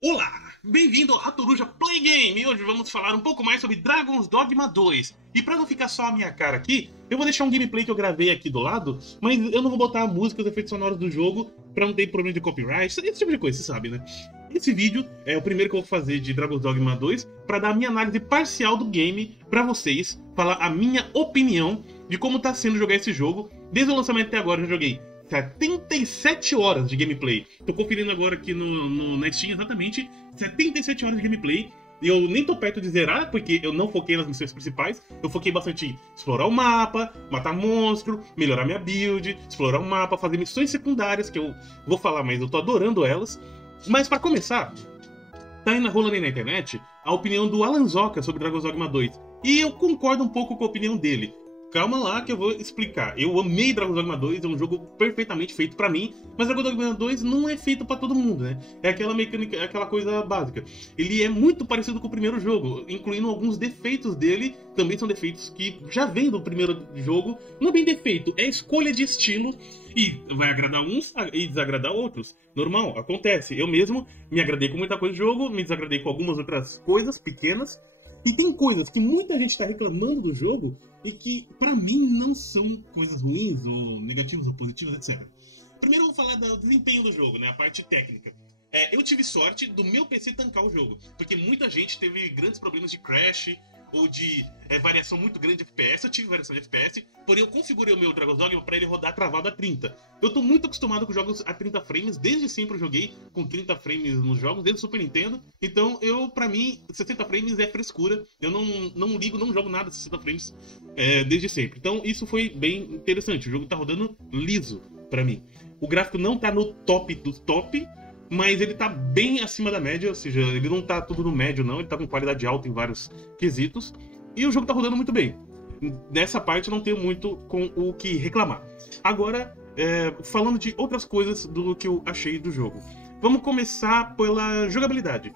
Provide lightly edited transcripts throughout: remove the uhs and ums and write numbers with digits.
Olá, bem-vindo ao Ratoruja Play Game! E hoje vamos falar um pouco mais sobre Dragon's Dogma 2. E pra não ficar só a minha cara aqui, eu vou deixar um gameplay que eu gravei aqui do lado, mas eu não vou botar a música, os efeitos sonoros do jogo, pra não ter problema de copyright, esse tipo de coisa, você sabe, né? Esse vídeo é o primeiro que eu vou fazer de Dragon's Dogma 2 pra dar a minha análise parcial do game pra vocês, falar a minha opinião de como tá sendo jogar esse jogo. Desde o lançamento até agora eu já joguei 77 horas de gameplay. Tô conferindo agora aqui na Steam exatamente 77 horas de gameplay. E eu nem tô perto de zerar, porque eu não foquei nas missões principais. Eu foquei bastante em explorar o mapa, matar monstro, melhorar minha build, explorar o mapa, fazer missões secundárias, que eu vou falar, mas eu tô adorando elas. Mas para começar, tá aí rolando aí na internet a opinião do Alan Zoka sobre Dragon's Dogma 2. E eu concordo um pouco com a opinião dele. Calma lá que eu vou explicar. Eu amei Dragon's Dogma 2, é um jogo perfeitamente feito pra mim, mas Dragon's Dogma 2 não é feito pra todo mundo, né? É aquela mecânica, é aquela coisa básica. Ele é muito parecido com o primeiro jogo, incluindo alguns defeitos dele, também são defeitos que já vêm do primeiro jogo. Não é bem defeito, é escolha de estilo e vai agradar uns e desagradar outros. Normal, acontece. Eu mesmo me agradei com muita coisa do jogo, me desagradei com algumas outras coisas pequenas. E tem coisas que muita gente está reclamando do jogo e que, pra mim, não são coisas ruins, ou negativas, ou positivas, etc. Primeiro eu vou falar do desempenho do jogo, né? A parte técnica. Eu tive sorte do meu PC tancar o jogo, porque muita gente teve grandes problemas de crash ou de variação muito grande de FPS. Eu tive variação de FPS, porém eu configurei o meu Dragon's Dogma para ele rodar travado a 30. Eu tô muito acostumado com jogos a 30 frames, desde sempre eu joguei com 30 frames nos jogos, desde o Super Nintendo. Então, pra mim, 60 frames é frescura. Eu não ligo, não jogo nada de 60 frames desde sempre. Então, isso foi bem interessante. O jogo tá rodando liso pra mim. O gráfico não tá no top do top, mas ele tá bem acima da média, ou seja, ele não tá tudo no médio não, ele tá com qualidade alta em vários quesitos, e o jogo tá rodando muito bem. Nessa parte eu não tenho muito com o que reclamar. Agora, falando de outras coisas do que eu achei do jogo. Vamos começar pela jogabilidade.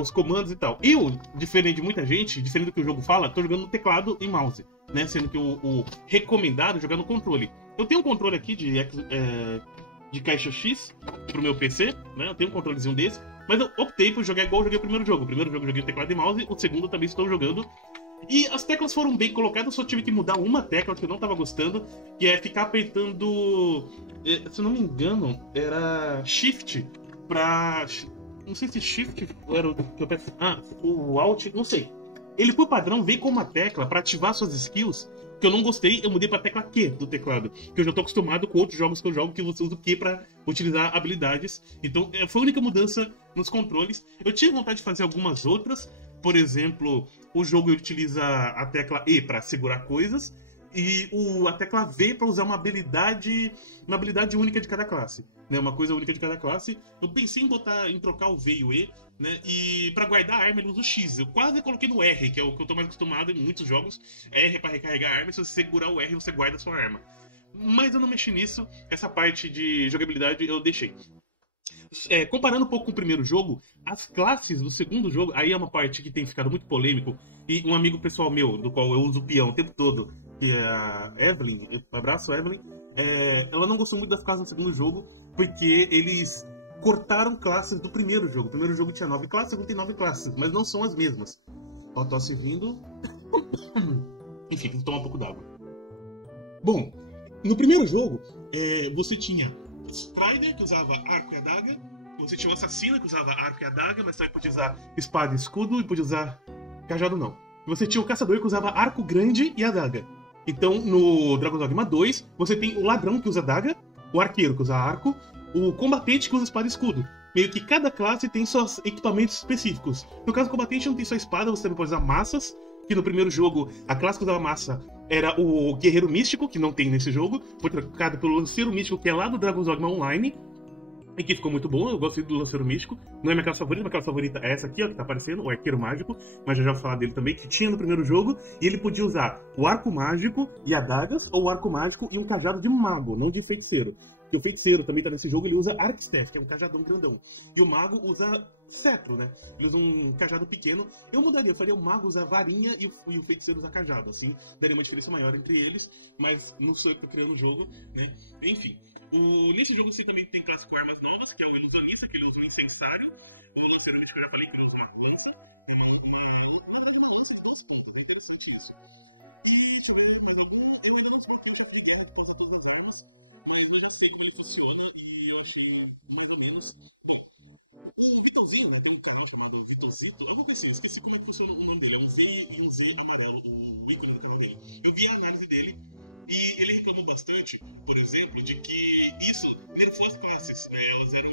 Os comandos e tal. Eu, diferente de muita gente, diferente do que o jogo fala, tô jogando no teclado e mouse, né? Sendo que o recomendado é jogar no controle. Eu tenho um controle aqui de caixa X pro meu PC, né? Eu tenho um controlezinho desse, mas eu optei por jogar igual eu joguei o primeiro jogo. O primeiro jogo eu joguei teclado e mouse, o segundo também estou jogando. E as teclas foram bem colocadas, só tive que mudar uma tecla que eu não tava gostando, que é ficar apertando. Se eu não me engano, era Shift pra. Não sei se Shift era o que eu peço. Ah, o Alt, não sei. Ele, por padrão, vem com uma tecla para ativar suas skills que eu não gostei, eu mudei pra tecla Q do teclado. Que eu já tô acostumado com outros jogos que eu jogo que você usa o Q pra utilizar habilidades. Então, foi a única mudança nos controles. Eu tive vontade de fazer algumas outras. Por exemplo, o jogo utiliza a tecla E para segurar coisas e a tecla V para usar uma habilidade única de cada classe, né? Uma coisa única de cada classe. Eu pensei em trocar o V e o E, né? E para guardar a arma ele usa o X. Eu quase coloquei no R, que é o que eu tô mais acostumado em muitos jogos. R para recarregar a arma, e se você segurar o R você guarda a sua arma. Mas eu não mexi nisso, essa parte de jogabilidade eu deixei. Comparando um pouco com o primeiro jogo, as classes do segundo jogo, aí é uma parte que tem ficado muito polêmico. E um amigo pessoal meu, do qual eu uso o peão o tempo todo, que é a Evelyn, abraço Evelyn, ela não gostou muito das classes do segundo jogo, porque eles cortaram classes do primeiro jogo. O primeiro jogo tinha 9 classes, o segundo tem 9 classes, mas não são as mesmas. Ó, tosse vindo. Enfim, tem que tomar um pouco d'água. Bom, no primeiro jogo, você tinha Strider, que usava arco e adaga. Você tinha o assassino, que usava arco e adaga, mas também podia usar espada e escudo, e podia usar cajado não. E você tinha o caçador, que usava arco grande e adaga. Então, no Dragon's Dogma 2, você tem o ladrão, que usa adaga, o arqueiro, que usa arco, o combatente, que usa espada e escudo. Meio que cada classe tem seus equipamentos específicos. No caso do combatente, não tem só espada, você também pode usar massas, que no primeiro jogo, a classe que usava massa era o Guerreiro Místico, que não tem nesse jogo, foi trocado pelo Lanceiro Místico, que é lá do Dragon's Dogma Online, e que ficou muito bom. Eu gostei do Lanceiro Místico. Não é minha classe favorita, minha classe favorita é essa aqui, ó, que tá aparecendo, o Arqueiro Mágico, mas já vou falar dele também, que tinha no primeiro jogo, e ele podia usar o Arco Mágico e adagas, ou o Arco Mágico e um cajado de mago, não de feiticeiro. Porque o feiticeiro também tá nesse jogo, ele usa Arcstaff, que é um cajadão grandão. E o mago usa cetro, né? Ele usa um cajado pequeno. Eu mudaria, eu faria o mago usar varinha e o feiticeiro usar cajado. Assim, daria uma diferença maior entre eles, mas não sou eu que tô criando o jogo, né? Enfim. Nesse jogo você também tem classe com armas novas, que é o ilusionista, que ele usa um incensário, o lanceiro eu já falei que ele usa uma lança, uma lança de 2 pontos, é interessante isso. E deixa eu ver mais algum. Eu ainda não desbloqueei o chefe de guerra que possa todas as armas, mas eu já sei como ele funciona e eu achei mais ou menos. Bom, o Vitãozinho, né, tem um canal chamado Vitãozito. Eu vou ver se eu esqueci como é que funciona o nome dele. É um Z amarelo, o ícone do canal dele. Eu vi a análise dele e ele reclamou bastante, por exemplo, de que isso nerfou as classes, né? Elas eram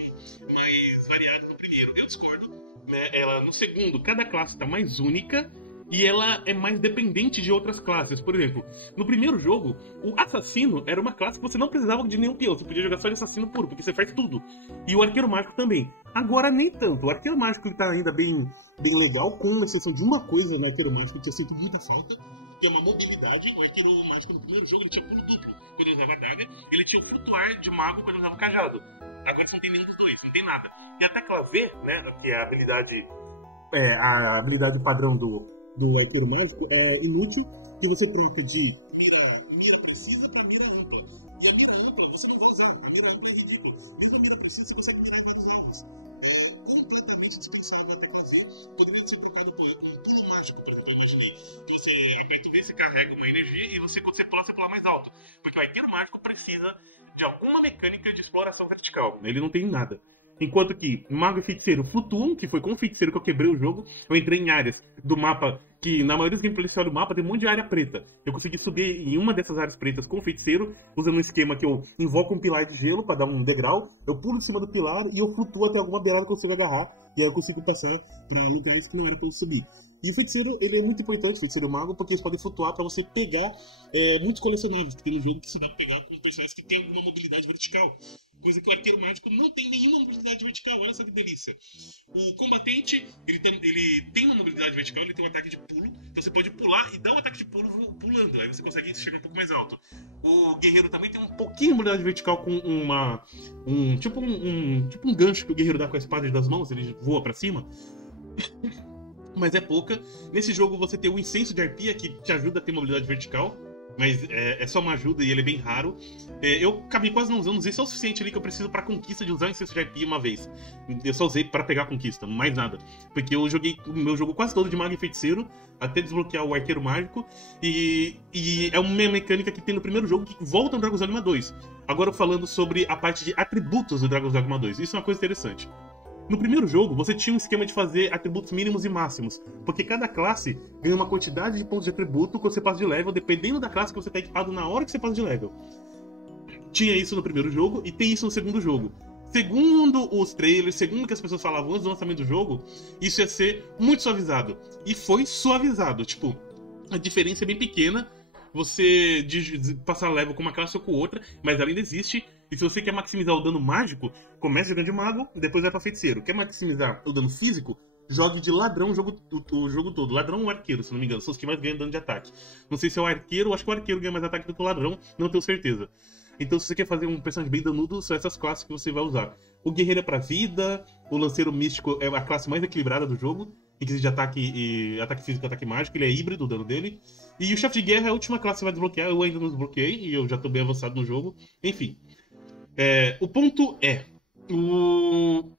mais variadas no primeiro. Eu discordo, né? Ela no segundo, cada classe está mais única. E ela é mais dependente de outras classes. Por exemplo, no primeiro jogo, o assassino era uma classe que você não precisava de nenhum peão. Você podia jogar só de assassino puro, porque você faz tudo. E o arqueiro mágico também. Agora nem tanto. O arqueiro mágico está ainda bem legal, com exceção de uma coisa no arqueiro mágico que eu sinto muita falta, que é uma mobilidade. O arqueiro mágico no primeiro jogo ele tinha pulo duplo quando ele usava a adaga. Ele tinha o flutuar de mago quando ele usava o cajado. Agora você não tem nenhum dos dois, não tem nada. E a tecla V, né, que é a habilidade padrão do arqueiro mágico, é inútil, que você troca de mira precisa pra mira ampla. E a mira ampla você não vai usar, a mira ampla é ridícula. Mesmo a mira precisa, se você quiser mais alvos, é completamente dispensável a tecla V. Poderia ser trocado por um pulo mágico, por exemplo. Eu imaginei que você aperta o V, você carrega uma energia e você, quando você pula mais alto. Porque o arqueiro mágico precisa de alguma mecânica de exploração vertical. Ele não tem nada. Enquanto que mago e feiticeiro flutuam, que foi com o feiticeiro que eu quebrei o jogo. Eu entrei em áreas do mapa que, na maioria dos gameplays do mapa, tem um monte de área preta. Eu consegui subir em uma dessas áreas pretas com o feiticeiro, usando um esquema que eu invoco um pilar de gelo para dar um degrau, eu pulo em cima do pilar e eu flutuo até alguma beirada que eu consigo agarrar, e aí eu consigo passar para lugares que não era para eu subir. E o feiticeiro, ele é muito importante, o feiticeiro mago, porque eles podem flutuar para você pegar muitos colecionáveis, que tem um jogo que você dá pra pegar com personagens que tem alguma mobilidade vertical. Coisa que o arqueiro mágico não tem nenhuma mobilidade vertical, olha só que delícia. O combatente, ele tem uma mobilidade vertical, ele tem um ataque de pulo, então você pode pular e dar um ataque de pulo pulando, aí você consegue chegar um pouco mais alto. O guerreiro também tem um pouquinho de mobilidade vertical com tipo um gancho que o guerreiro dá com a espada das mãos, ele voa pra cima. Mas é pouca. Nesse jogo você tem o incenso de arpia, que te ajuda a ter mobilidade vertical, mas é só uma ajuda e ele é bem raro. Eu acabei quase não usando, usei só o suficiente ali que eu preciso pra conquista de usar o incenso de arpia uma vez. Eu só usei pra pegar a conquista, mais nada. Porque eu joguei o meu jogo quase todo de mago e feiticeiro, até desbloquear o arqueiro mágico, e é uma mecânica que tem no primeiro jogo que volta no Dragon's Dogma 2. Agora falando sobre a parte de atributos do Dragon's Dogma 2, isso é uma coisa interessante. No primeiro jogo, você tinha um esquema de fazer atributos mínimos e máximos, porque cada classe ganha uma quantidade de pontos de atributo quando você passa de level, dependendo da classe que você está equipado na hora que você passa de level. Tinha isso no primeiro jogo e tem isso no segundo jogo. Segundo os trailers, segundo o que as pessoas falavam antes do lançamento do jogo, isso ia ser muito suavizado. E foi suavizado. Tipo, a diferença é bem pequena. Você passar level com uma classe ou com outra, mas ela ainda existe. E se você quer maximizar o dano mágico, comece jogando de mago e depois vai pra feiticeiro. Quer maximizar o dano físico? Jogue de ladrão o jogo todo. Ladrão ou arqueiro, se não me engano. São os que mais ganham dano de ataque. Não sei se é o arqueiro, acho que o arqueiro ganha mais ataque do que o ladrão, não tenho certeza. Então se você quer fazer um personagem bem danudo, são essas classes que você vai usar. O guerreiro é pra vida, o lanceiro místico é a classe mais equilibrada do jogo, em que de ataque físico e ataque mágico, ele é híbrido o dano dele. E o chefe de guerra é a última classe que você vai desbloquear, eu ainda não desbloqueei, e eu já tô bem avançado no jogo. Enfim. O ponto é,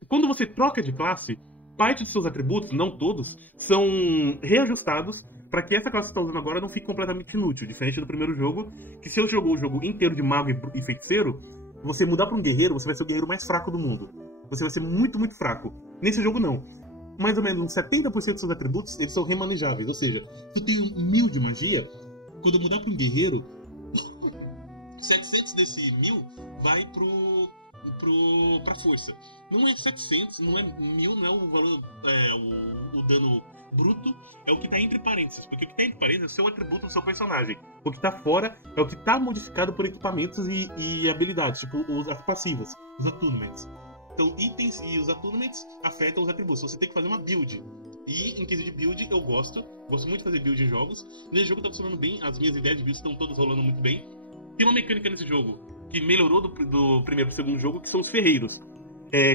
quando você troca de classe, parte dos seus atributos, não todos, são reajustados para que essa classe que você está usando agora não fique completamente inútil, diferente do primeiro jogo, que se eu jogou o jogo inteiro de mago e feiticeiro, você mudar para um guerreiro, você vai ser o guerreiro mais fraco do mundo. Você vai ser muito, muito fraco. Nesse jogo não. Mais ou menos uns 70% dos seus atributos, eles são remanejáveis, ou seja, se eu tenho 1000 de magia, quando eu mudar para um guerreiro, 700 desse 1000 vai pra força. Não é 700, não é 1000, não é o valor, o dano bruto, é o que tá entre parênteses, porque o que tá entre parênteses é o seu atributo do seu personagem. O que tá fora é o que tá modificado por equipamentos e habilidades, tipo as passivas, os attunements. Então, itens e os attunements afetam os atributos. Você tem que fazer uma build. E, em quesito de build, eu gosto muito de fazer build em jogos. Nesse jogo tá funcionando bem, as minhas ideias de build estão todas rolando muito bem. Tem uma mecânica nesse jogo que melhorou do primeiro pro segundo jogo, que são os ferreiros.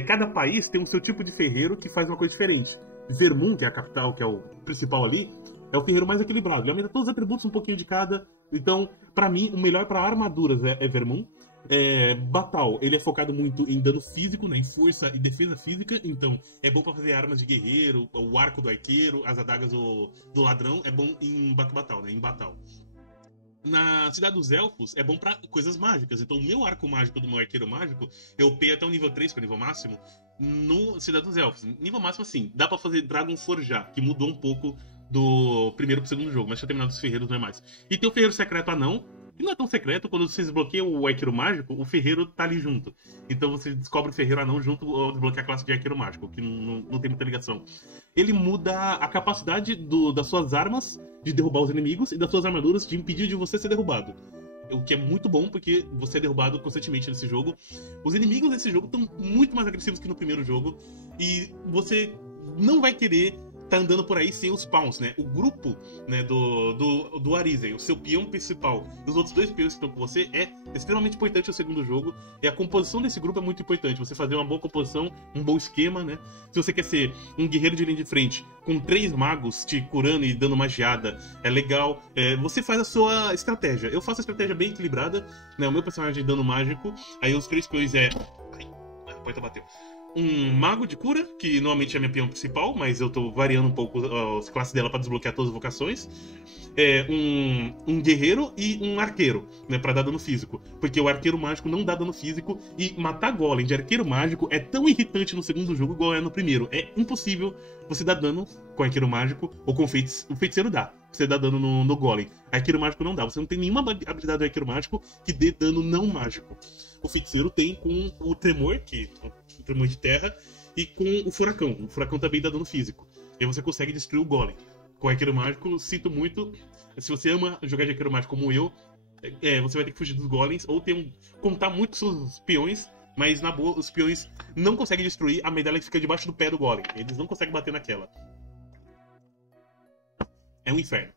Cada país tem o seu tipo de ferreiro que faz uma coisa diferente. Vermund, que é a capital, que é o principal ali, é o ferreiro mais equilibrado. Ele aumenta todos os atributos, um pouquinho de cada. Então, pra mim, o melhor pra armaduras é Vermund. Batal, ele é focado muito em dano físico, né, em força e defesa física, então é bom pra fazer armas de guerreiro, o arco do arqueiro, as adagas do ladrão, é bom em Batal, né, em Batal. Na Cidade dos Elfos é bom pra coisas mágicas, então o meu arco mágico do meu arqueiro mágico eu upei até o nível 3, que é o nível máximo, no Cidade dos Elfos. Nível máximo, assim, dá pra fazer Dragon Forjar, que mudou um pouco do primeiro pro segundo jogo, mas tinha terminado os ferreiros normais. E tem o Ferreiro Secreto Anão, que não é tão secreto, quando você desbloqueia o arqueiro mágico, o ferreiro tá ali junto. Então você descobre o ferreiro anão junto ao desbloquear a classe de arqueiro mágico, que não tem muita ligação. Ele muda a capacidade das suas armas de derrubar os inimigos e das suas armaduras de impedir de você ser derrubado. O que é muito bom, porque você é derrubado constantemente nesse jogo. Os inimigos desse jogo estão muito mais agressivos que no primeiro jogo. E você não vai querer tá andando por aí sem os pawns, né? O grupo, né, do Arisen, o seu peão principal e os outros 2 peões que estão com você é extremamente importante no segundo jogo. E a composição desse grupo é muito importante. Você fazer uma boa composição, um bom esquema, né? Se você quer ser um guerreiro de linha de frente com 3 magos te curando e dando magiada, é legal. Você faz a sua estratégia. Eu faço a estratégia bem equilibrada, né? O meu personagem dano mágico, aí os 3 peões Ai, a porta bateu. Um mago de cura, que normalmente é a minha peão principal, mas eu tô variando um pouco as classes dela pra desbloquear todas as vocações. Um guerreiro e um arqueiro, né, pra dar dano físico. Porque o arqueiro mágico não dá dano físico e matar golem de arqueiro mágico é tão irritante no segundo jogo igual é no primeiro. É impossível você dar dano com arqueiro mágico ou com o feiticeiro dá. Você dá dano no golem. Arqueiro mágico não dá. Você não tem nenhuma habilidade do arqueiro mágico que dê dano não mágico. O feiticeiro tem com o tremor, o tremor de terra, e com o furacão. O furacão também dá dano físico. E aí você consegue destruir o golem. Com o arqueiro mágico, sinto muito. Se você ama jogar de arqueiro mágico como eu, você vai ter que fugir dos golems ou contar muito seus peões. Mas na boa, os peões não conseguem destruir a medalha que fica debaixo do pé do golem. Eles não conseguem bater naquela. É um inferno.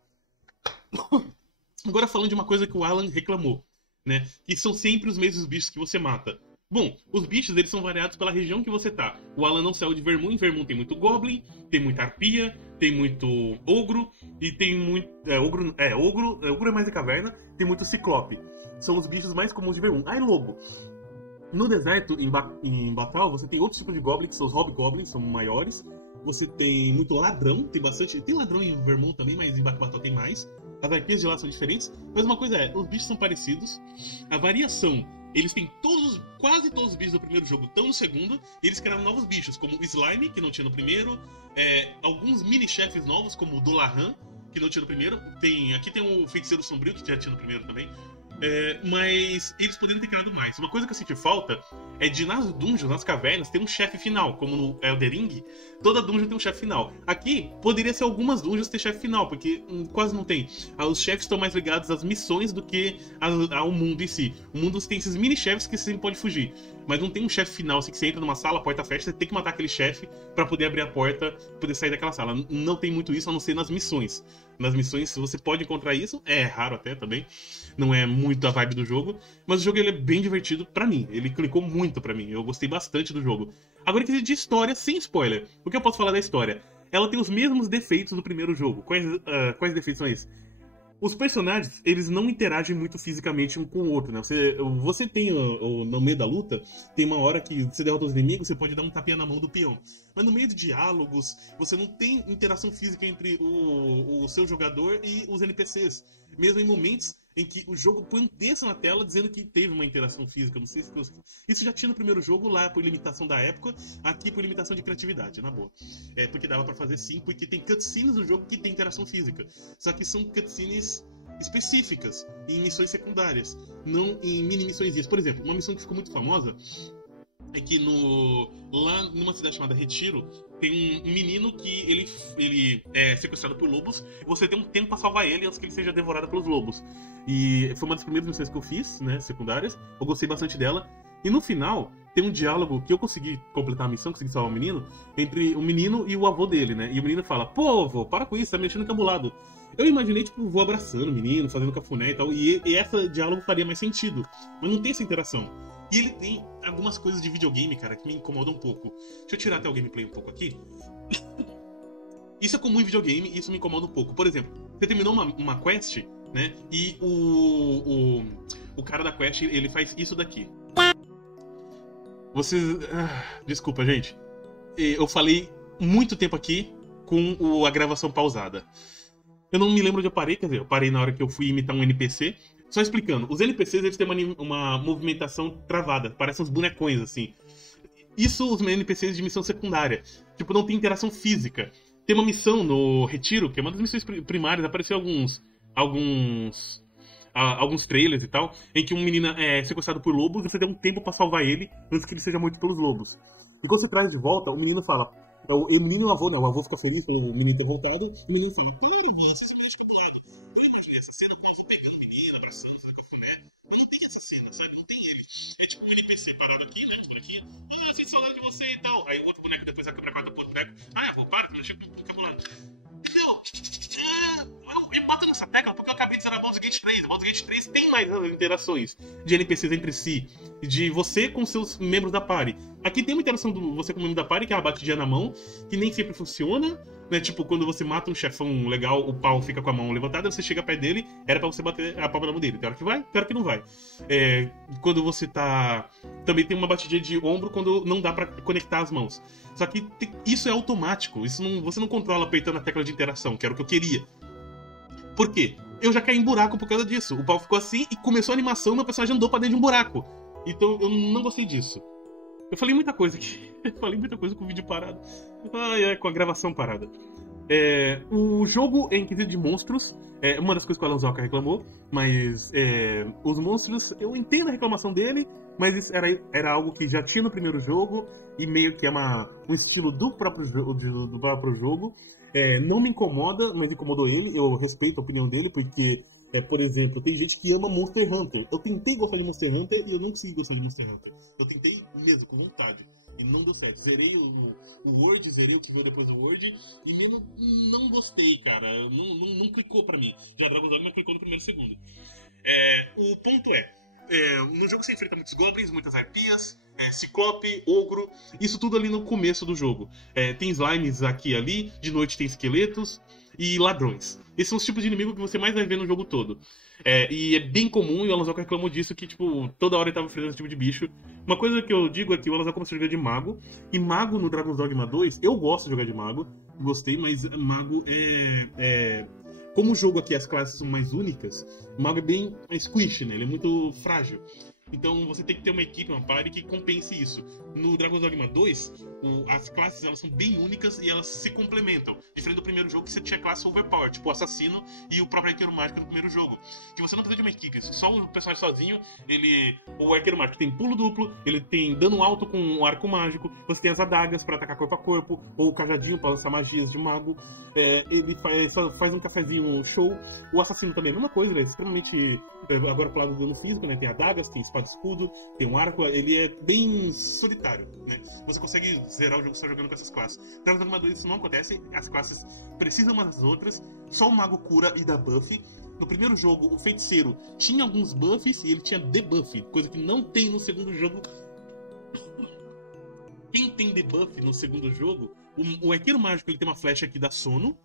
Agora falando de uma coisa que o Alan reclamou, né? Que são sempre os mesmos bichos que você mata. Bom, os bichos eles são variados pela região que você tá. O Alan não saiu de Vermund. Em Vermund tem muito Goblin, tem muita Arpia, tem muito Ogro e tem muito... Ogro é mais de caverna. Tem muito Ciclope. São os bichos mais comuns de Vermund. Ah, e Lobo. No deserto, em Batal, você tem outros tipos de Goblin, que são os Hobgoblins, são maiores. Você tem muito ladrão, tem bastante... Tem ladrão em Vermund também, mas em Batal tem mais. As arpias de lá são diferentes, mas uma coisa os bichos são parecidos. A variação, eles têm quase todos os bichos do primeiro jogo estão no segundo, e eles criaram novos bichos, como o Slime, que não tinha no primeiro, alguns mini-chefes novos, como o Dolahan, que não tinha no primeiro. Aqui tem o Feiticeiro Sombrio, que já tinha no primeiro também. Mas eles poderiam ter criado mais. Uma coisa que eu senti falta é de nas dungeons, nas cavernas, ter um chefe final, como no Elden Ring. Toda dungeon tem um chefe final. Aqui, poderia ser algumas dungeons ter chefe final, porque quase não tem. Os chefes estão mais ligados às missões do que ao mundo em si. O mundo tem esses mini-chefes que você sempre pode fugir. Mas não tem um chefe final, assim, que você entra numa sala, a porta fecha, você tem que matar aquele chefe pra poder abrir a porta, poder sair daquela sala. Não tem muito isso, a não ser nas missões. Nas missões você pode encontrar isso, é raro até também, não é muito a vibe do jogo, mas o jogo ele é bem divertido pra mim, ele clicou muito pra mim, eu gostei bastante do jogo. Agora que de história, sem spoiler, o que eu posso falar da história? Ela tem os mesmos defeitos do primeiro jogo. Quais defeitos são esses? Os personagens, eles não interagem muito fisicamente um com o outro, né? Você tem, no meio da luta, tem uma hora que você derrota os inimigos, você pode dar um tapinha na mão do peão. Mas no meio de diálogos, você não tem interação física entre o seu jogador e os NPCs. Mesmo em momentos em que o jogo põe um texto na tela dizendo que teve uma interação física. Não sei se isso já tinha no primeiro jogo, lá por limitação da época, aqui por limitação de criatividade, na boa. Porque dava pra fazer sim, porque tem cutscenes no jogo que tem interação física. Só que são cutscenes específicas, em missões secundárias, não em mini missões. Por exemplo, uma missão que ficou muito famosa é que lá numa cidade chamada Retiro, tem um menino que ele é sequestrado por lobos, e você tem um tempo pra salvar ele antes que ele seja devorado pelos lobos. E foi uma das primeiras missões que eu fiz, né, secundárias, eu gostei bastante dela. E no final, tem um diálogo que eu consegui completar a missão, consegui salvar o menino, entre o menino e o avô dele, né? E o menino fala, pô, avô, para com isso, tá me deixando encabulado. Eu imaginei, tipo, o avô abraçando o menino, fazendo cafuné e tal, e esse diálogo faria mais sentido. Mas não tem essa interação. E ele tem algumas coisas de videogame, cara, que me incomodam um pouco. Deixa eu tirar até o gameplay um pouco aqui. Isso é comum em videogame e isso me incomoda um pouco. Por exemplo, você terminou uma quest, né? E o cara da quest, ele faz isso daqui. Vocês... desculpa, gente. Eu falei muito tempo aqui com a gravação pausada. Eu não me lembro onde eu parei, quer dizer, eu parei na hora que eu fui imitar um NPC. Só explicando, os NPCs eles têm uma movimentação travada, parecem uns bonecões, assim. Isso os NPCs de missão secundária. Tipo, não tem interação física. Tem uma missão no Retiro, que é uma das missões primárias, apareceu alguns trailers e tal, em que um menino é sequestrado por lobos e você tem um tempo pra salvar ele antes que ele seja morto pelos lobos. E quando você traz de volta, o menino fala... O menino e o avô, né? O avô fica feliz por o menino ter voltado, e o menino fala... Essa cena é piada. Eu imaginei essa cena com o avô pegando o menino, abraçando, sabe, café. Não tem essa cena, sabe? Não tem ele. É tipo um NPC parado aqui, né? Por aqui. Eu sinto saudade de você e tal. Aí o outro boneco depois vai quebrar a quarta do outro boneco. Avô, para, não chega pro cabulado. Eu bato nessa tecla porque eu acabei de zerar Baldur's Gate 3. Baldur's Gate 3 tem mais interações de NPCs entre si, de você com seus membros da party. Aqui tem uma interação do você com o membro da party, que é a batidinha na mão, que nem sempre funciona, né? Tipo, quando você mata um chefão legal, o pau fica com a mão levantada, você chega perto dele, era pra você bater a palma na mão dele. Tem hora que vai, tem hora que não vai. Quando você tá... Também tem uma batidinha de ombro quando não dá pra conectar as mãos. Só que isso é automático, você não controla apertando a tecla de interação, que era o que eu queria. Por quê? Eu já caí em buraco por causa disso. O pau ficou assim e começou a animação e meu personagem andou pra dentro de um buraco. Então eu não gostei disso. Eu falei muita coisa aqui. Eu falei muita coisa com o vídeo parado. Com a gravação parada. O jogo é em quesito de monstros. É uma das coisas que o Alan Zoka reclamou. Mas os monstros, eu entendo a reclamação dele. Mas isso era algo que já tinha no primeiro jogo. E meio que é um estilo do próprio jogo. Não me incomoda, mas incomodou ele. Eu respeito a opinião dele, porque, por exemplo, tem gente que ama Monster Hunter. Eu tentei gostar de Monster Hunter e eu não consegui gostar de Monster Hunter. Eu tentei mesmo, com vontade. E não deu certo. Zerei o World, zerei o que veio depois do World. E mesmo não gostei, cara. Não clicou pra mim. Já Dragon's Dogma clicou no primeiro e segundo. O ponto no jogo você enfrenta muitos goblins, muitas arpias, ciclope, ogro, isso tudo ali no começo do jogo. Tem slimes aqui e ali, de noite tem esqueletos e ladrões. Esses são os tipos de inimigo que você mais vai ver no jogo todo. E é bem comum, e o Alan Zoka reclamou disso, que tipo, toda hora ele tava enfrentando esse tipo de bicho. Uma coisa que eu digo é que o Alan Zoka começou a jogar de mago, e mago no Dragon's Dogma 2, eu gosto de jogar de mago, gostei, mas mago como o jogo aqui, as classes são mais únicas, o mago é bem squish, né? Ele é muito frágil. Então você tem que ter uma equipe, uma party que compense isso. No Dragon's Dogma 2, as classes elas são bem únicas e elas se complementam. Diferente do primeiro jogo que você tinha classe overpower, tipo o assassino e o próprio arqueiro mágico do primeiro jogo. Que você não precisa de uma equipe, só o personagem sozinho, o arqueiro mágico tem pulo duplo, ele tem dano alto com o arco mágico, você tem as adagas pra atacar corpo a corpo, ou o cajadinho pra lançar magias de mago. Ele faz um cafezinho show. O assassino também é a mesma coisa, ele é extremamente... Agora pro lado do dano físico, né? Tem adagas, tem espada e escudo, tem um arco, ele é bem solitário, né? Você consegue zerar o jogo só jogando com essas classes. Dragon's Dogma 2 isso não acontece, as classes precisam umas das outras, só o mago cura e dá buff. No primeiro jogo, o feiticeiro tinha alguns buffs e ele tinha debuff, coisa que não tem no segundo jogo. Quem tem debuff no segundo jogo, o arqueiro mágico ele tem uma flecha que dá sono,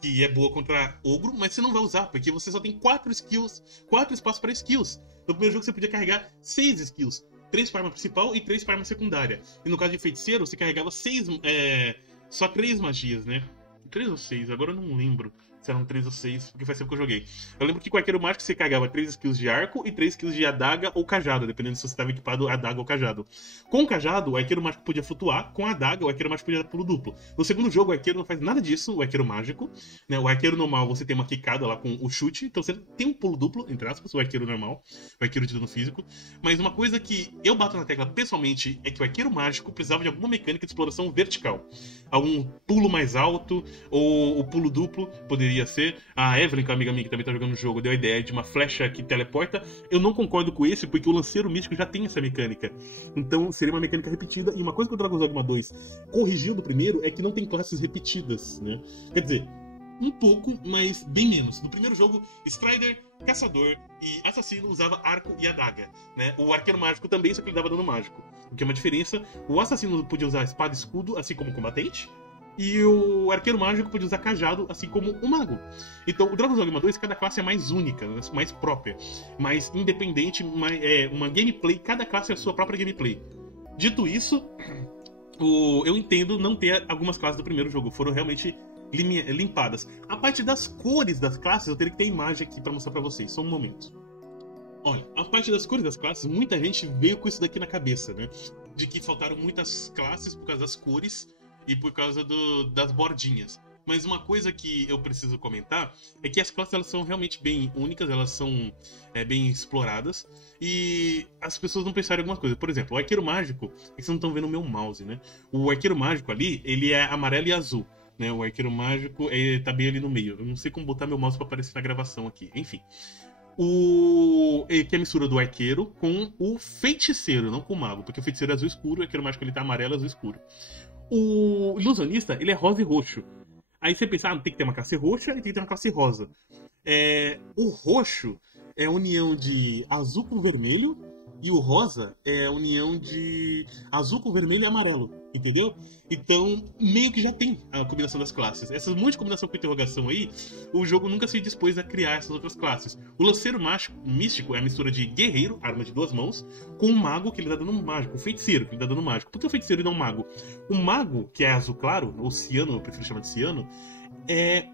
que é boa contra ogro, mas você não vai usar, porque você só tem 4 espaços para skills. No primeiro jogo você podia carregar 6 skills. 3 para arma principal e 3 para arma secundária. E no caso de feiticeiro, você carregava só 3 magias, né? 3 ou 6, agora eu não lembro se eram 3 ou 6, porque faz tempo que eu joguei. Eu lembro que com o arqueiro mágico você carregava 3 skills de arco e 3 skills de adaga ou cajado, dependendo se você estava equipado adaga ou cajado. Com o cajado, o arqueiro mágico podia flutuar, com a adaga, o arqueiro mágico podia dar pulo duplo. No segundo jogo, o arqueiro não faz nada disso, o arqueiro mágico, né? O arqueiro normal, você tem uma quicada lá com o chute, então você tem um pulo duplo, entre aspas, o arqueiro normal, o arqueiro de dano físico. Mas uma coisa que eu bato na tecla pessoalmente é que o arqueiro mágico precisava de alguma mecânica de exploração vertical. Algum pulo mais alto, ou o pulo duplo, poderia ser. A Evelyn, que é uma amiga minha que também tá jogando o jogo, deu a ideia de uma flecha que teleporta. Eu não concordo com esse, porque o lanceiro místico já tem essa mecânica. Então seria uma mecânica repetida. E uma coisa que o Dragon's Dogma 2 corrigiu do primeiro é que não tem classes repetidas, né? Quer dizer, um pouco, mas bem menos. No primeiro jogo, Strider, Caçador e Assassino usava arco e adaga, né? O arqueiro mágico também, só que ele dava dano mágico. O que é uma diferença. O assassino podia usar espada e escudo, assim como o combatente. E o arqueiro mágico pode usar cajado, assim como o mago. Então, o Dragon's Dogma 2, cada classe é mais única, mais própria, mais independente, uma gameplay, cada classe é a sua própria gameplay. Dito isso, eu entendo não ter algumas classes do primeiro jogo, foram realmente limpadas. A parte das cores das classes, eu teria que ter imagem aqui pra mostrar pra vocês, só um momento. Olha, a parte das cores das classes, muita gente veio com isso daqui na cabeça, né? De que faltaram muitas classes por causa das cores e por causa das bordinhas. Mas uma coisa que eu preciso comentar é que as classes elas são realmente bem únicas, elas são bem exploradas e as pessoas não pensaram em algumas coisas. Por exemplo, o arqueiro mágico, é que vocês não estão vendo o meu mouse, né? O arqueiro mágico ali, ele é amarelo e azul, né? O arqueiro mágico tá bem ali no meio. Eu não sei como botar meu mouse para aparecer na gravação aqui. Enfim. Que é a mistura do arqueiro com o feiticeiro, não com o mago, porque o feiticeiro é azul escuro, o arqueiro mágico ele tá amarelo e azul escuro. O ilusionista, ele é rosa e roxo. Aí você pensa, tem que ter uma classe roxa e tem que ter uma classe rosa. O roxo é a união de azul com vermelho e o rosa é a união de azul com vermelho e amarelo, entendeu? Então, meio que já tem a combinação das classes. Essas monte de combinação com interrogação aí, o jogo nunca se dispôs a criar essas outras classes. O lanceiro místico é a mistura de guerreiro, arma de 2 mãos, com um mago que ele dá dano mágico, o feiticeiro que ele dá dano mágico. Por que o feiticeiro e não o mago? O mago, que é azul claro, ou ciano, eu prefiro chamar de ciano,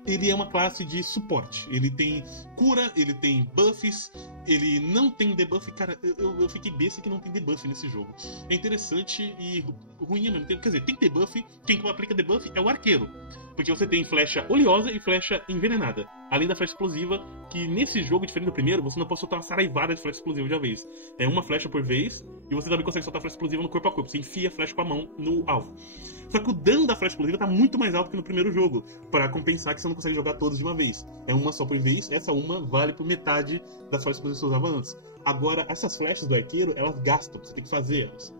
ele é uma classe de suporte. Ele tem cura, ele tem buffs, ele não tem debuff. Cara, eu fiquei besta que não tem debuff nesse jogo. É interessante e ruim ao mesmo tempo. Quer dizer, tem debuff, quem aplica debuff é o arqueiro. Porque você tem flecha oleosa e flecha envenenada. Além da flecha explosiva, que nesse jogo, diferente do primeiro, você não pode soltar uma saraivada de flecha explosiva de uma vez. É uma flecha por vez, e você também consegue soltar flecha explosiva no corpo a corpo. Você enfia a flecha com a mão no alvo. Só que o dano da flecha explosiva tá muito mais alto que no primeiro jogo, para compensar que você não consegue jogar todos de uma vez. É uma só por vez, essa uma vale por metade das flechas que você usava antes. Agora, essas flechas do arqueiro, elas gastam, você tem que fazer elas.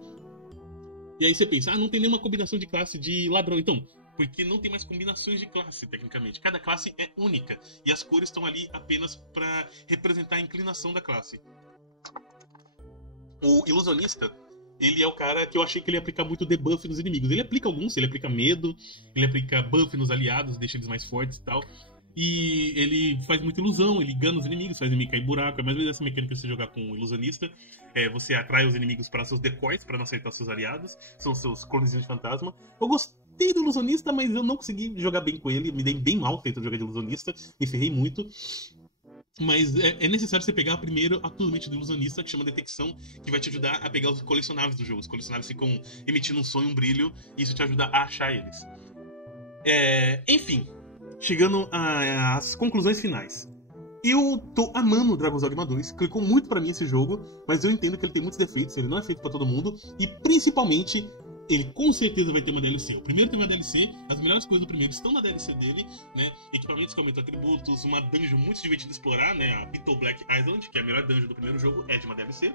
E aí você pensa, não tem nenhuma combinação de classe de ladrão. Então, porque não tem mais combinações de classe, tecnicamente. Cada classe é única, e as cores estão ali apenas para representar a inclinação da classe. O ilusionista, ele é o cara que eu achei que ele ia aplicar muito debuff nos inimigos. Ele aplica alguns, ele aplica medo, ele aplica buff nos aliados, deixa eles mais fortes e tal. E ele faz muita ilusão, ele engana os inimigos, faz o inimigo cair em buraco. É mais ou menos essa mecânica que você jogar com o ilusionista. Você atrai os inimigos para seus decoys, para não acertar seus aliados. São seus clonezinhos de fantasma. Eu gostei do ilusionista, mas eu não consegui jogar bem com ele. Me dei bem mal tentando jogar de ilusionista, me ferrei muito. Mas é necessário você pegar primeiro a toolkit do ilusionista, que chama detecção, que vai te ajudar a pegar os colecionáveis do jogo. Os colecionáveis ficam emitindo um sonho, um brilho, e isso te ajuda a achar eles. Enfim, chegando às conclusões finais. Eu tô amando Dragon's Dogma 2, clicou muito pra mim esse jogo, mas eu entendo que ele tem muitos defeitos, ele não é feito pra todo mundo, e principalmente, ele com certeza vai ter uma DLC. O primeiro tem uma DLC, as melhores coisas do primeiro estão na DLC dele, né? Equipamentos que aumentam atributos, uma dungeon muito divertida de explorar, né? A Pitol Black Island, que é a melhor dungeon do primeiro jogo, é de uma DLC.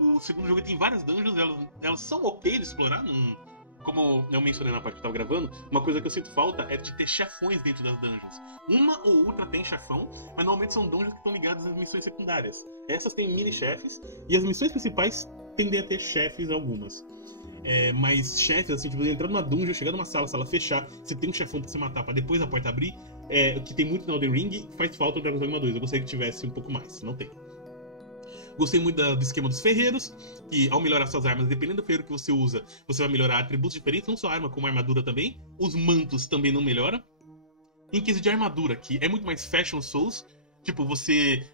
O segundo jogo tem várias dungeons, elas são ok de explorar, como eu mencionei na parte que eu tava gravando, uma coisa que eu sinto falta é de ter chefões dentro das dungeons. Uma ou outra tem chefão, mas normalmente são dungeons que estão ligadas às missões secundárias. Essas têm mini-chefes, e as missões principais tendem a ter chefes algumas. Mas chefes, assim, tipo, entrar numa dungeon, chegar numa sala fechar, você tem um chefão pra você matar pra depois a porta abrir, que tem muito no Elden Ring, faz falta no Dragon's Dogma 2. Eu gostaria que tivesse um pouco mais, não tem. Gostei muito do esquema dos ferreiros, que ao melhorar suas armas, dependendo do ferreiro que você usa, você vai melhorar atributos diferentes, não só arma, como armadura também. Os mantos também não melhoram. Em quesito de armadura, que é muito mais Fashion Souls, tipo, você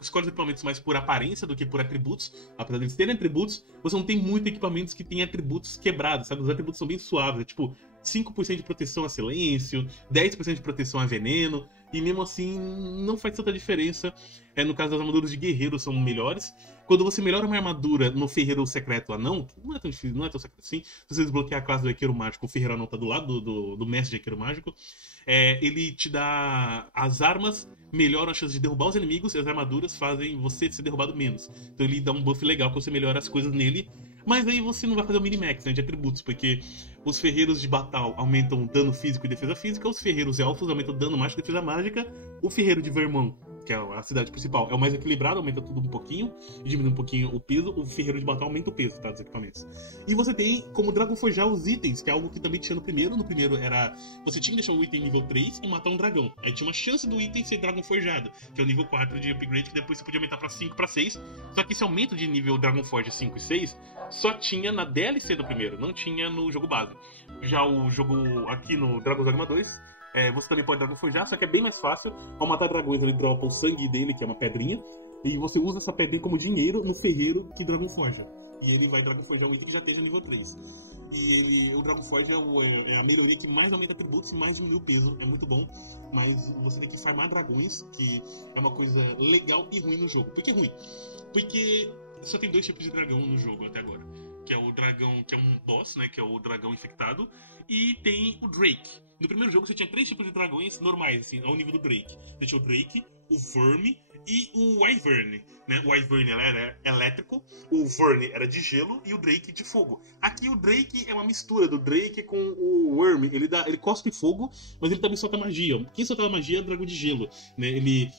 escolhe os equipamentos mais por aparência do que por atributos. Apesar de eles terem atributos, você não tem muitos equipamentos que têm atributos quebrados, sabe? Os atributos são bem suaves, tipo 5% de proteção a silêncio, 10% de proteção a veneno, e mesmo assim não faz tanta diferença. No caso das armaduras de guerreiro são melhores. Quando você melhora uma armadura no ferreiro secreto anão, que não é tão difícil, não é tão secreto assim, se você desbloquear a classe do arqueiro mágico, o ferreiro anão tá do lado do mestre de arqueiro mágico, ele te dá as armas, melhoram a chance de derrubar os inimigos, e as armaduras fazem você ser derrubado menos. Então ele dá um buff legal quando você melhora as coisas nele. Mas aí você não vai fazer o minimax, né, de atributos, porque os ferreiros de Batal aumentam dano físico e defesa física, os ferreiros elfos aumentam dano mágico e defesa mágica, o ferreiro de Vermont que é a cidade principal, é o mais equilibrado, aumenta tudo um pouquinho e diminui um pouquinho o peso. O ferreiro de batalha aumenta o peso, tá, dos equipamentos. E você tem como Dragon forjar os itens, que é algo que também tinha no primeiro. No primeiro era, você tinha que deixar o item nível 3 e matar um dragão. Aí tinha uma chance do item ser Dragon forjado, que é o nível 4 de upgrade, que depois você podia aumentar pra 5, pra 6. Só que esse aumento de nível Dragon Forge 5 e 6 só tinha na DLC do primeiro, não tinha no jogo base. Já o jogo aqui no Dragon's Dogma 2, você também pode Dragon forjar, só que é bem mais fácil. Ao matar dragões, ele dropa o sangue dele, que é uma pedrinha, e você usa essa pedrinha como dinheiro no ferreiro que Dragon forja. E ele vai Dragon forjar um item que já esteja nível 3. E o Dragon Forge é a melhoria que mais aumenta atributos e mais diminui o peso. É muito bom, mas você tem que farmar dragões, que é uma coisa legal e ruim no jogo. Por que ruim? Porque só tem 2 tipos de dragão no jogo até agora. Que é o dragão, que é um boss, né? Que é o dragão infectado. E tem o Drake. No primeiro jogo você tinha 3 tipos de dragões normais, assim, ao nível do Drake. Você tinha o Drake, o Verme e o Wyvern, né? O Wyvern era elétrico, o Vern era de gelo e o Drake de fogo. Aqui o Drake é uma mistura do Drake com o Worm. Ele cospe fogo, mas ele também solta magia. Quem soltava magia era o dragão de gelo, né? Ele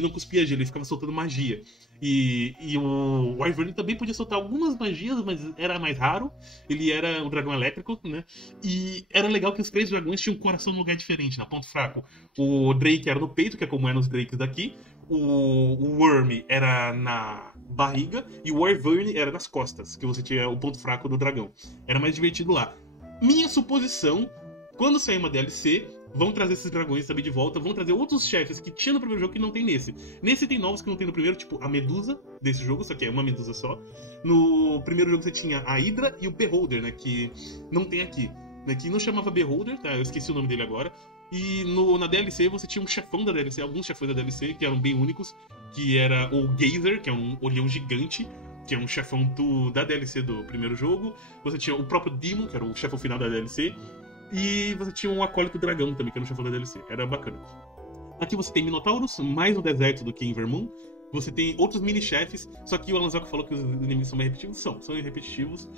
não cuspia gelo, ele ficava soltando magia. E o Wyvern também podia soltar algumas magias, mas era mais raro. Ele era o dragão elétrico, né? E era legal que os 3 dragões tinham um coração num lugar diferente, na ponto fraco. O Drake era no peito, que é como eram os Drakes daqui. O Worm era na barriga e o Wyvern era nas costas, que você tinha o ponto fraco do dragão. Era mais divertido lá. Minha suposição, quando sair uma DLC, vão trazer esses dragões também de volta, vão trazer outros chefes que tinha no primeiro jogo que não tem nesse. Nesse tem novos que não tem no primeiro, tipo a Medusa desse jogo, só que é uma Medusa só. No primeiro jogo você tinha a Hydra e o Beholder, né, que não tem aqui. Né, que não chamava Beholder, tá? Eu esqueci o nome dele agora. E na DLC você tinha um chefão da DLC, alguns chefões da DLC que eram bem únicos, que era o Gazer, que é um olhão gigante, que é um chefão da DLC do primeiro jogo. Você tinha o próprio Demon, que era o chefão final da DLC. E você tinha um Acólito Dragão também, que era um chefão da DLC. Era bacana. Aqui você tem Minotauros, mais no deserto do que em Vermont. Você tem outros mini-chefes, só que o Alanzoca falou que os inimigos são mais repetitivos. São repetitivos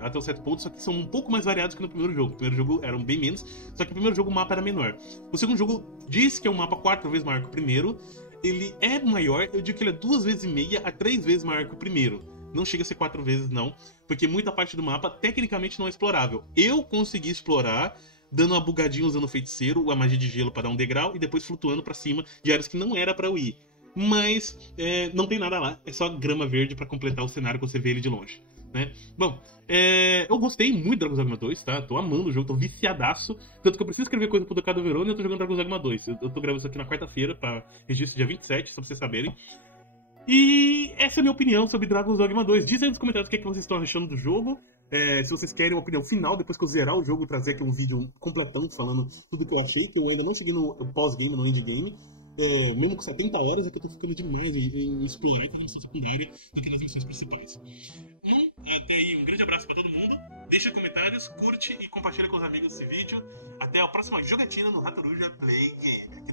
até um certo ponto, só que são um pouco mais variados que no primeiro jogo. No primeiro jogo eram bem menos, só que no primeiro jogo o mapa era menor. O segundo jogo diz que é um mapa 4 vezes maior que o primeiro. Ele é maior, eu digo que ele é 2,5 vezes a 3 vezes maior que o primeiro. Não chega a ser 4 vezes, não, porque muita parte do mapa tecnicamente não é explorável. Eu consegui explorar dando uma bugadinha usando o feiticeiro, a magia de gelo para dar um degrau e depois flutuando para cima de áreas que não era para eu ir. Mas não tem nada lá, é só grama verde para completar o cenário quando você vê ele de longe, né? Bom, eu gostei muito de Dragon's Dogma 2, tá? Tô amando o jogo, tô viciadaço. Tanto que eu preciso escrever coisa pro Ducado Verona e eu tô jogando Dragon's Dogma 2. Eu tô gravando isso aqui na quarta-feira, pra registro dia 27, só pra vocês saberem. E essa é a minha opinião sobre Dragon's Dogma 2. Diz aí nos comentários o que, é que vocês estão achando do jogo. Se vocês querem uma opinião final, depois que eu zerar o jogo, trazer aqui um vídeo completão falando tudo que eu achei, que eu ainda não cheguei no pós-game, no endgame. Mesmo com 70 horas, é que eu tô ficando demais em explorar e fazer missão secundária do que nas missões principais. Até aí, um grande abraço pra todo mundo. Deixa comentários, curte e compartilha com os amigos esse vídeo. Até a próxima jogatina no Ratoruja Play Game.